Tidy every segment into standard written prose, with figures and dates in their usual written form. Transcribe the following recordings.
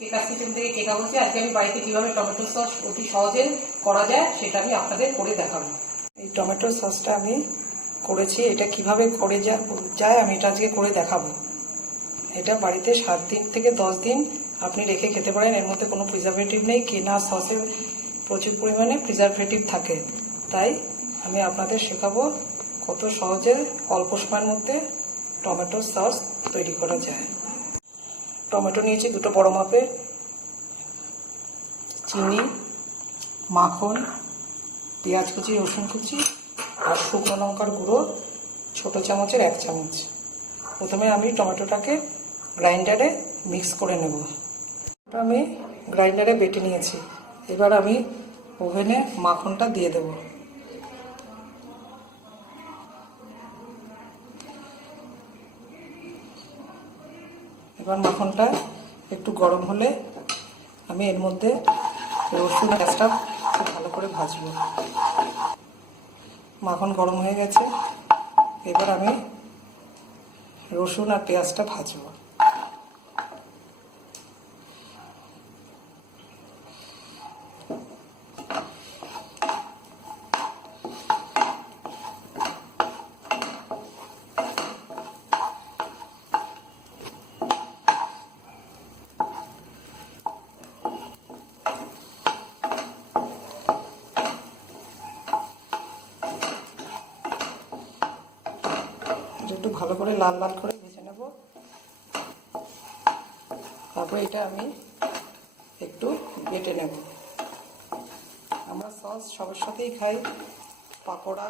কেকাস kitchen থেকে কেকা বলছি। আজকে আমি বাড়িতে কিভাবে টমেটো সস অতি সহজে করা যায় সেটা আমি আপনাদের করে দেখাবো। এই টমেটো সসটা আমি করেছি, এটা কিভাবে করে যায় আমি এটা আজকে করে দেখাবো। এটা বাড়িতে 7 দিন থেকে 10 দিন আপনি রেখে খেতে পারেন। এর মধ্যে কোনো প্রিজারভেটিভ নেই। কেনা সসে প্রচুর পরিমাণে প্রিজারভেটিভ থাকে, তাই আমি আপনাদের শেখাবো কত সহজে অল্প সময়ের মধ্যে টমেটো সস তৈরি করা যায়। টমেটো নিয়েছি 2 বড় মাপের, চিনি, মাখন, পেঁয়াজ কুচি, রসুন কুচি আর শুকনো লঙ্কার গুঁড়ো ছোটো চামচের 1 চামচ। প্রথমে আমি টমেটোটাকে গ্রাইন্ডারে মিক্স করে নেব। আমি গ্রাইন্ডারে বেটে নিয়েছি। এবার আমি ওভেনে মাখনটা দিয়ে দেব। এবার মাখনটা একটু গরম হলে আমি এর মধ্যে রসুন পেঁয়াজটা খুব ভালো করে ভাজবো। মাখন গরম হয়ে গেছে, এবার আমি রসুন আর পেঁয়াজটা ভাজবো। একটু ভালো করে লাল লাল করে ভেজে নেব। তারপরে এটা আমি একটু বেটে নেব। আমরা সস সবার সাথেই খাই, পাকোড়া,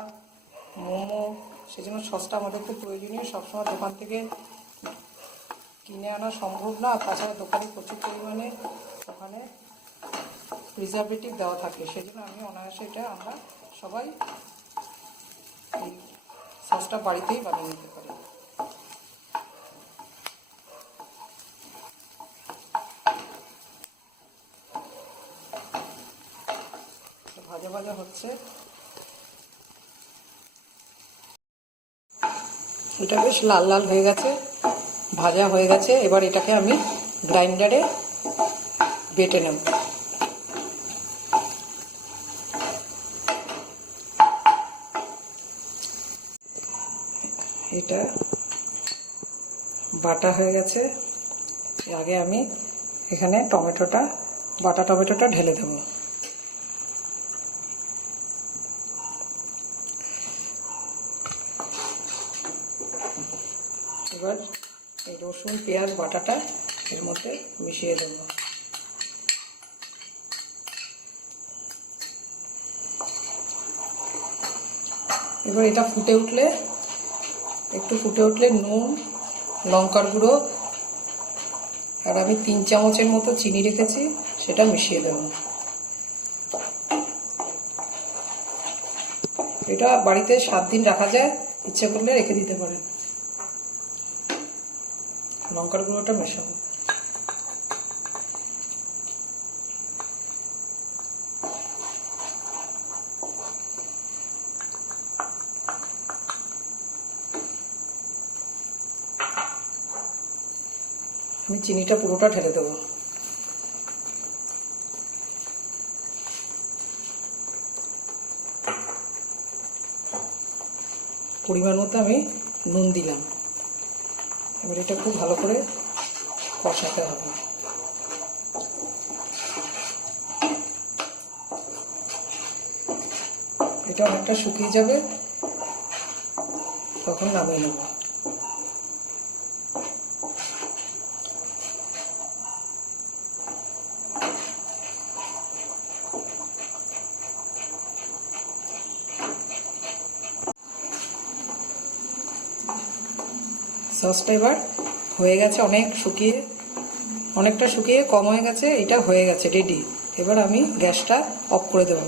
মোমো, সেজন্য সসটা আমাদের খুব প্রয়োজনীয়। সবসময় দোকান থেকে কিনে আনা সম্ভব না। তাছাড়া দোকানে প্রচুর পরিমাণে ওখানে প্রিজারভেটিভ দেওয়া থাকে, সেজন্য আমি অনায়াসে এটা আমরা সবাই এই সসটা বাড়িতেই বানিয়ে নিতে পারি। ভাজা ভাজা হচ্ছে, এটা বেশ লাল লাল হয়ে গেছে, ভাজা হয়ে গেছে। এবার এটাকে আমি গ্রাইন্ডারে বেটে নেব। এটা বাটা হয়ে গেছে। আগে আমি এখানে বাটা টমেটোটা ঢেলে দেব। এবার এই রসুন পেঁয়াজ বাটাটা এর মধ্যে মিশিয়ে দেব। এবার এটা একটু ফুটে উঠলে নুন, লঙ্কার গুঁড়ো আর আমি 3 চামচের মতো চিনি রেখেছি, সেটা মিশিয়ে দেব। এটা বাড়িতে 7 দিন রাখা যায়, ইচ্ছে করলে রেখে দিতে পারেন। লঙ্কার গুঁড়োটা মেশাবো। আমি চিনিটা পুরোটা ঢেলে দেবো। পরিমাণ মতো আমি নুন দিলাম। এবার এটা খুব ভালো করে কষাতে হবে। এটা অনেকটা শুকিয়ে যাবে, তখন নামিয়ে নেব। সসটা এবার হয়ে গেছে, অনেকটা শুকিয়ে কম হয়ে গেছে। এটা হয়ে গেছে রেডি। এবার আমি গ্যাসটা অফ করে দেব।